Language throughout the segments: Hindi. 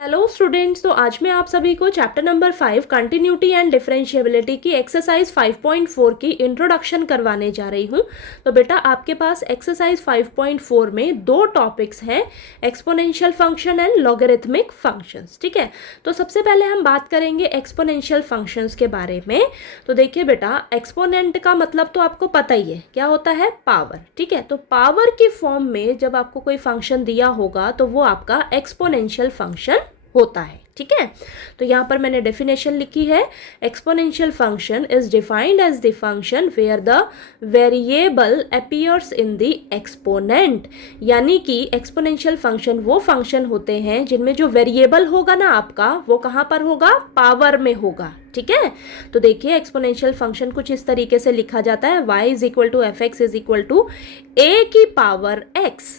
हेलो स्टूडेंट्स, तो आज मैं आप सभी को chapter number 5 continuity and differentiability की एक्सरसाइज 5.4 की इंट्रोडक्शन करवाने जा रही हूँ। तो बेटा आपके पास एक्सरसाइज 5.4 में दो टॉपिक्स हैं, exponential function and logarithmic functions. ठीक है, तो सबसे पहले हम बात करेंगे एक्सपोनेंशियल फंक्शंस के बारे में। तो देखिए बेटा, एक्सपोनेंट का मतलब तो आपको पता ही है, क्या होता है? पावर। ठीक है, तो पावर की फॉर्म में जब आपको कोई फंक्शन दिया होगा तो वो आपका एक्सपोनेंशियल फंक्शन होता है। ठीक है, तो यहाँ पर मैंने डेफिनेशन लिखी है, exponential function is defined as the function where the variable appears in the exponent. यानी कि एक्सपोनेंशियल फंक्शन वो फंक्शन होते हैं जिनमें जो वेरिएबल होगा ना आपका, वो कहाँ पर होगा? पावर में होगा। ठीक है, तो देखिए एक्सपोनेंशियल फंक्शन कुछ इस तरीके से लिखा जाता है, y is equal to f x is equal to a की पावर x।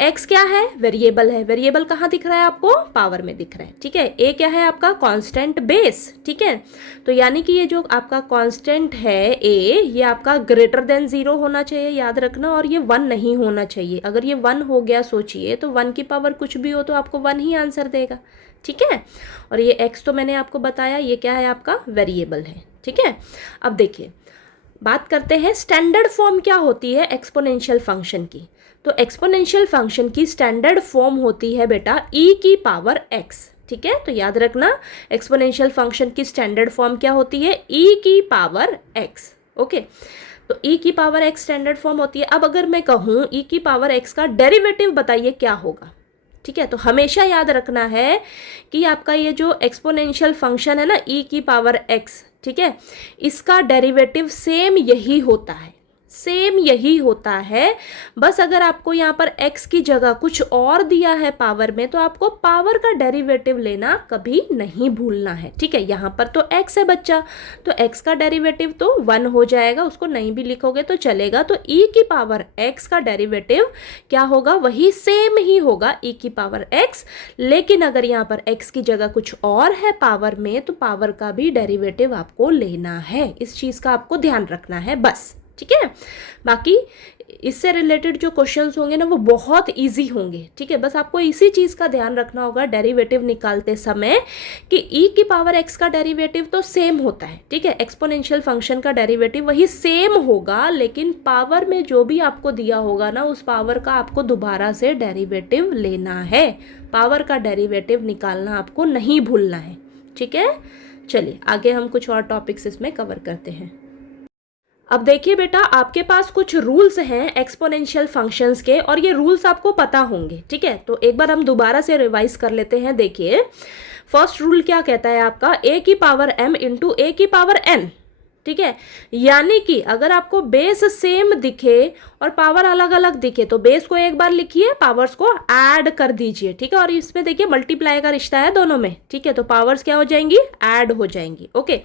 x क्या है? वेरिएबल है। वेरिएबल कहाँ दिख रहा है आपको? पावर में दिख रहा है। ठीक है, a क्या है आपका? Constant base. ठीक है, तो यानी कि ये जो आपका कांस्टेंट है a, ये आपका ग्रेटर देन 0 होना चाहिए, याद रखना, और ये 1 नहीं होना चाहिए। अगर ये 1 हो गया, सोचिए, तो 1 की पावर कुछ भी हो तो आपको 1 ही आंसर देगा। ठीक है, और ये x तो मैंने आपको बताया, ये क्या है? आपका वेरिएबल है। ठीक है, अब देखिए बात करते हैं स्टैंडर्ड फॉर्म क्या होती है एक्सपोनेंशियल फंक्शन की। तो एक्सपोनेंशियल फंक्शन की स्टैंडर्ड फॉर्म होती है बेटा e की पावर x। ठीक है, तो याद रखना एक्सपोनेंशियल फंक्शन की स्टैंडर्ड फॉर्म क्या होती है? e की पावर x। ओके, तो e की पावर x स्टैंडर्ड फॉर्म होती है। अब अगर मैं कहूँ e की पावर x का डेरिवेटिव बताइए क्या होगा। ठीक है, तो हमेशा याद रखना है कि आपका ये जो एक्सपोनेंशियल फंक्शन है ना, e की पावर x, ठीक है, इसका डेरिवेटिव सेम यही होता है, सेम यही होता है। बस अगर आपको यहाँ पर x की जगह कुछ और दिया है पावर में, तो आपको पावर का डेरिवेटिव लेना कभी नहीं भूलना है। ठीक है, यहाँ पर तो x है बच्चा, तो x का डेरिवेटिव तो 1 हो जाएगा, उसको नहीं भी लिखोगे तो चलेगा। तो e की पावर x का डेरिवेटिव क्या होगा? वही सेम ही होगा, e की पावर x। लेकिन अगर यहाँ पर x की जगह कुछ और है पावर में, तो पावर का भी डेरिवेटिव आपको लेना है। इस चीज़ का आपको ध्यान रखना है बस। ठीक है, बाकी इससे रिलेटेड जो क्वेश्चंस होंगे ना, वो बहुत इजी होंगे। ठीक है, बस आपको इसी चीज़ का ध्यान रखना होगा डेरिवेटिव निकालते समय कि e की पावर x का डेरिवेटिव तो सेम होता है। ठीक है, एक्सपोनेंशियल फंक्शन का डेरिवेटिव वही सेम होगा, लेकिन पावर में जो भी आपको दिया होगा ना, उस पावर का आपको दोबारा से डेरिवेटिव लेना है। पावर का डेरिवेटिव निकालना आपको नहीं भूलना है। ठीक है, चलिए आगे हम कुछ और टॉपिक्स इसमें कवर करते हैं। अब देखिए बेटा, आपके पास कुछ रूल्स हैं एक्सपोनेंशियल फंक्शंस के, और ये रूल्स आपको पता होंगे। ठीक है, तो एक बार हम दोबारा से रिवाइज कर लेते हैं। देखिए, फर्स्ट रूल क्या कहता है आपका? a की पावर m इंटू a की पावर n। ठीक है, यानी कि अगर आपको बेस सेम दिखे और पावर अलग अलग दिखे, तो बेस को एक बार लिखिए, पावर्स को ऐड कर दीजिए। ठीक है, और इसमें देखिए मल्टीप्लाई का रिश्ता है दोनों में। ठीक है, तो पावर्स क्या हो जाएंगी? ऐड हो जाएंगी। ओके,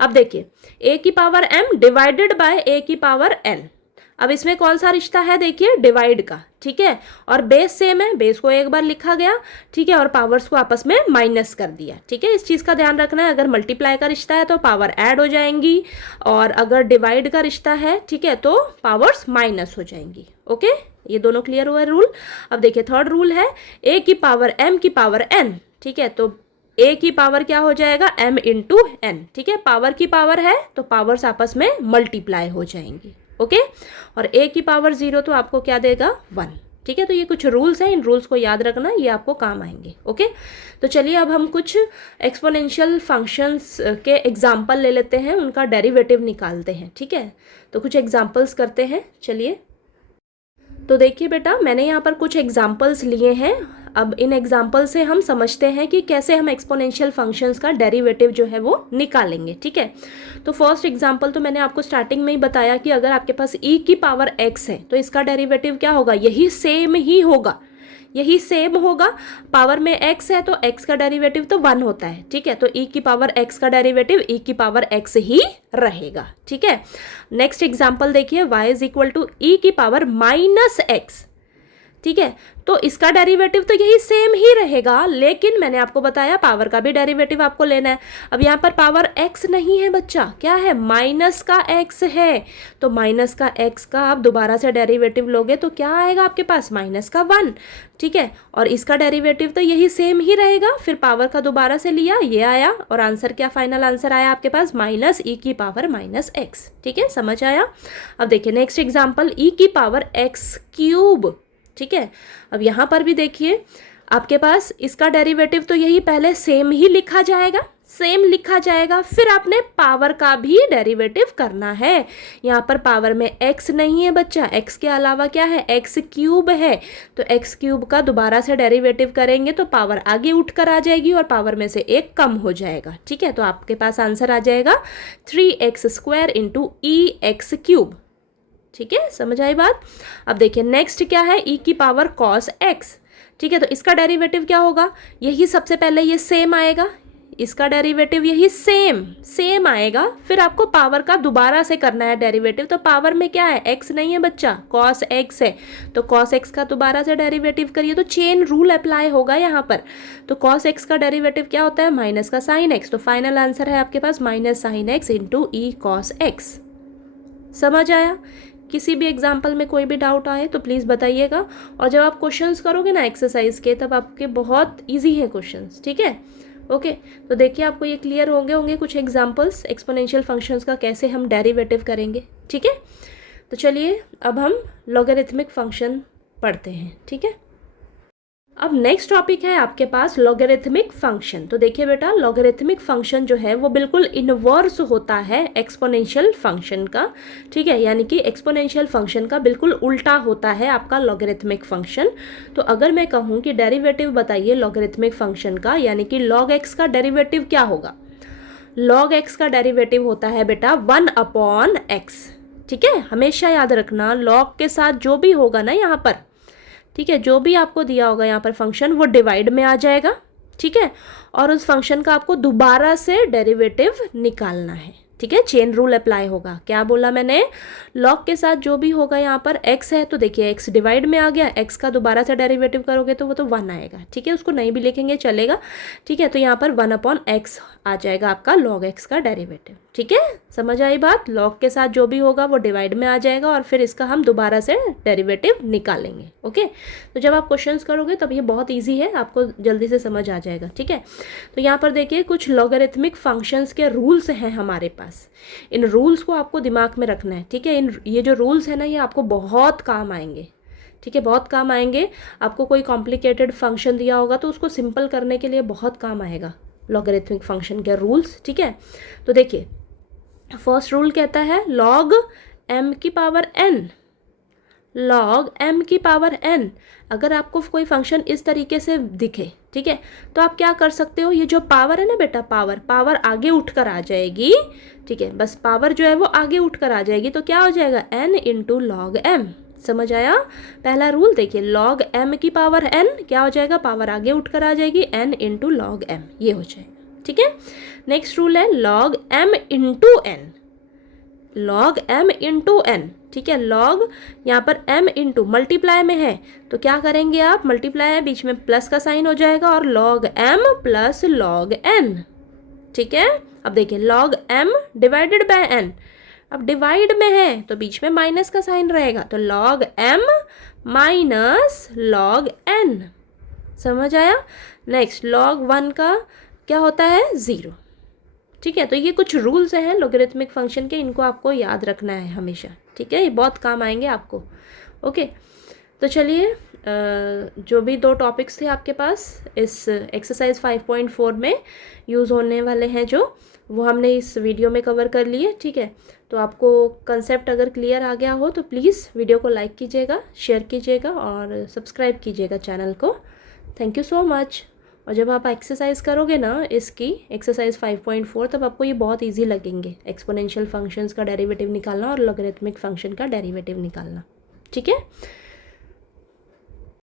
अब देखिए a की power m divided by a की पावर n। अब इसमें कौन सा रिश्ता है? देखिए डिवाइड का। ठीक है, और बेस सेम है, बेस को एक बार लिखा गया। ठीक है, और पावर्स को आपस में माइनस कर दिया। ठीक है, इस चीज़ का ध्यान रखना है। अगर मल्टीप्लाई का रिश्ता है तो पावर ऐड हो जाएंगी, और अगर डिवाइड का रिश्ता है, ठीक है, तो पावर्स माइनस हो जाएंगी। ओके, ये दोनों क्लियर हुआ रूल। अब देखिए थर्ड रूल है a की पावर m की पावर n। ठीक है, तो a की पावर क्या हो जाएगा? m into n। ठीक है, पावर की पावर है तो पावर्स आपस में मल्टीप्लाई हो जाएंगी। ओके, और a की पावर 0 तो आपको क्या देगा? 1। ठीक है, तो ये कुछ रूल्स हैं, इन रूल्स को याद रखना, ये आपको काम आएंगे। ओके, तो चलिए अब हम कुछ एक्सपोनेंशियल फंक्शंस के एग्जाम्पल ले लेते हैं, उनका डेरिवेटिव निकालते हैं। ठीक है, तो कुछ एग्जाम्पल्स करते हैं। चलिए, तो देखिए बेटा, मैंने यहाँ पर कुछ एग्जाम्पल्स लिए हैं। अब इन एग्जाम्पल से हम समझते हैं कि कैसे हम एक्सपोनेंशियल फंक्शंस का डेरिवेटिव जो है वो निकालेंगे। ठीक है, तो फर्स्ट एग्जाम्पल तो मैंने आपको स्टार्टिंग में ही बताया कि अगर आपके पास e की पावर x है, तो इसका डेरिवेटिव क्या होगा? यही सेम ही होगा, यही सेम होगा। पावर में x है तो x का डेरिवेटिव तो 1 होता है। ठीक है, तो e की पावर x का डेरिवेटिव e की पावर x ही रहेगा। ठीक है, नेक्स्ट एग्जाम्पल देखिए, y is equal to e की पावर माइनस x। ठीक है, तो इसका डेरिवेटिव तो यही सेम ही रहेगा, लेकिन मैंने आपको बताया पावर का भी डेरिवेटिव आपको लेना है। अब यहाँ पर पावर x नहीं है बच्चा, क्या है, माइनस का x है, तो माइनस का x का आप दोबारा से डेरिवेटिव लोगे तो क्या आएगा आपके पास, माइनस का 1। ठीक है, और इसका डेरिवेटिव तो यही सेम ही रहेगा, फिर पावर का दोबारा से लिया, ये आया, और आंसर क्या, फाइनल आंसर आया आपके पास माइनस ई की पावर माइनस x। ठीक है, समझ आया। अब देखिए नेक्स्ट एग्जाम्पल, ई की पावर x क्यूब। ठीक है, अब यहाँ पर भी देखिए आपके पास इसका डेरिवेटिव तो यही पहले सेम ही लिखा जाएगा, सेम लिखा जाएगा, फिर आपने पावर का भी डेरिवेटिव करना है। यहाँ पर पावर में x नहीं है बच्चा, x के अलावा क्या है, x क्यूब है, तो x क्यूब का दोबारा से डेरिवेटिव करेंगे तो पावर आगे उठ कर आ जाएगी और पावर में से एक कम हो जाएगा। ठीक है, तो आपके पास आंसर आ जाएगा 3x² इंटू ई एक्स क्यूब। ठीक है, समझ आई बात। अब देखिए नेक्स्ट क्या है, e की पावर cos x। ठीक है, तो इसका डेरिवेटिव क्या होगा, यही सबसे पहले ये सेम आएगा, इसका डेरिवेटिव यही सेम आएगा, फिर आपको पावर का दोबारा से करना है डेरिवेटिव, तो पावर में क्या है, x नहीं है बच्चा, cos x है, तो cos x का दोबारा से डेरिवेटिव करिए तो चेन रूल अप्लाई होगा यहाँ पर। तो cos x का डेरिवेटिव क्या होता है, माइनस का साइन x, तो फाइनल आंसर है आपके पास माइनस साइन x इंटू ई cos x। समझ आया। किसी भी एग्जाम्पल में कोई भी डाउट आए तो प्लीज़ बताइएगा, और जब आप क्वेश्चंस करोगे ना एक्सरसाइज के, तब आपके बहुत इजी हैं क्वेश्चंस। ठीक है, ओके, तो देखिए आपको ये क्लियर होंगे कुछ एग्जांपल्स एक्सपोनेंशियल फंक्शंस का कैसे हम डेरिवेटिव करेंगे। ठीक है, तो चलिए अब हम लॉगरिथमिक फंक्शन पढ़ते हैं। ठीक है, अब नेक्स्ट टॉपिक है आपके पास लॉगरिथमिक फंक्शन। तो देखिए बेटा, लॉगरिथमिक फंक्शन जो है वो बिल्कुल इनवर्स होता है एक्सपोनेंशियल फंक्शन का। ठीक है, यानी कि एक्सपोनेंशियल फंक्शन का बिल्कुल उल्टा होता है आपका लॉगरिथमिक फंक्शन। तो अगर मैं कहूँ कि डेरिवेटिव बताइए लॉगरिथमिक फंक्शन का, यानी कि log x का डेरिवेटिव क्या होगा, log x का डेरिवेटिव होता है बेटा 1/x। ठीक है, हमेशा याद रखना log के साथ जो भी होगा ना यहाँ पर, ठीक है, जो भी आपको दिया होगा यहाँ पर फंक्शन, वो डिवाइड में आ जाएगा। ठीक है, और उस फंक्शन का आपको दोबारा से डेरिवेटिव निकालना है। ठीक है, चेन रूल अप्लाई होगा। क्या बोला मैंने, लॉग के साथ जो भी होगा यहाँ पर x है, तो देखिए x डिवाइड में आ गया, x का दोबारा से डेरिवेटिव करोगे तो वो तो 1 आएगा। ठीक है, उसको नहीं भी लिखेंगे चलेगा। ठीक है, तो यहाँ पर 1/x आ जाएगा आपका log x का डेरिवेटिव। ठीक है, समझ आई बात। लॉग के साथ जो भी होगा वो डिवाइड में आ जाएगा और फिर इसका हम दोबारा से डेरिवेटिव निकालेंगे। ओके, तो जब आप क्वेश्चंस करोगे तब ये बहुत इजी है, आपको जल्दी से समझ आ जाएगा। ठीक है, तो यहाँ पर देखिए कुछ लॉगरिथमिक फंक्शंस के रूल्स हैं हमारे पास, इन रूल्स को आपको दिमाग में रखना है। ठीक है, ये जो रूल्स है ना, ये आपको बहुत काम आएंगे। ठीक है, बहुत काम आएंगे। आपको कोई कॉम्प्लिकेटेड फंक्शन दिया होगा तो उसको सिंपल करने के लिए बहुत काम आएगा लॉगरिथमिक फंक्शन के रूल्स। ठीक है, तो देखिए फर्स्ट रूल कहता है log m की पावर n, log m की पावर n। अगर आपको कोई फंक्शन इस तरीके से दिखे, ठीक है, तो आप क्या कर सकते हो, ये जो पावर है ना बेटा, पावर आगे उठकर आ जाएगी। ठीक है, बस पावर जो है वो आगे उठकर आ जाएगी, तो क्या हो जाएगा, n इंटू लॉग m। समझ आया पहला रूल। देखिए log m की पावर n क्या हो जाएगा, पावर आगे उठकर आ जाएगी, n इंटू लॉग m, ये हो जाएगा। ठीक है, नेक्स्ट रूल है log m into n, log m into n। ठीक है, log यहाँ पर m इंटू मल्टीप्लाई में है, तो क्या करेंगे आप, मल्टीप्लाई है, बीच में प्लस का साइन हो जाएगा और log m plus log n। ठीक है, अब देखिए log m divided by n, अब डिवाइड में है तो बीच में माइनस का साइन रहेगा, तो log m minus log n। समझ आया। नेक्स्ट log 1 का क्या होता है, 0। ठीक है, तो ये कुछ रूल्स हैं लॉगरिथमिक फंक्शन के, इनको आपको याद रखना है हमेशा। ठीक है, ये बहुत काम आएंगे आपको। ओके, तो चलिए जो भी 2 टॉपिक्स थे आपके पास इस एक्सरसाइज 5.4 में यूज़ होने वाले हैं जो, वो हमने इस वीडियो में कवर कर लिए। ठीक है, तो आपको कंसेप्ट अगर क्लियर आ गया हो तो प्लीज़ वीडियो को लाइक कीजिएगा, शेयर कीजिएगा और सब्सक्राइब कीजिएगा चैनल को। Thank you so much. और जब आप एक्सरसाइज करोगे ना इसकी एक्सरसाइज 5.4, तब आपको ये बहुत इजी लगेंगे, एक्सपोनेंशियल फंक्शंस का डेरिवेटिव निकालना और लॉगरिथमिक फंक्शन का डेरिवेटिव निकालना। ठीक है।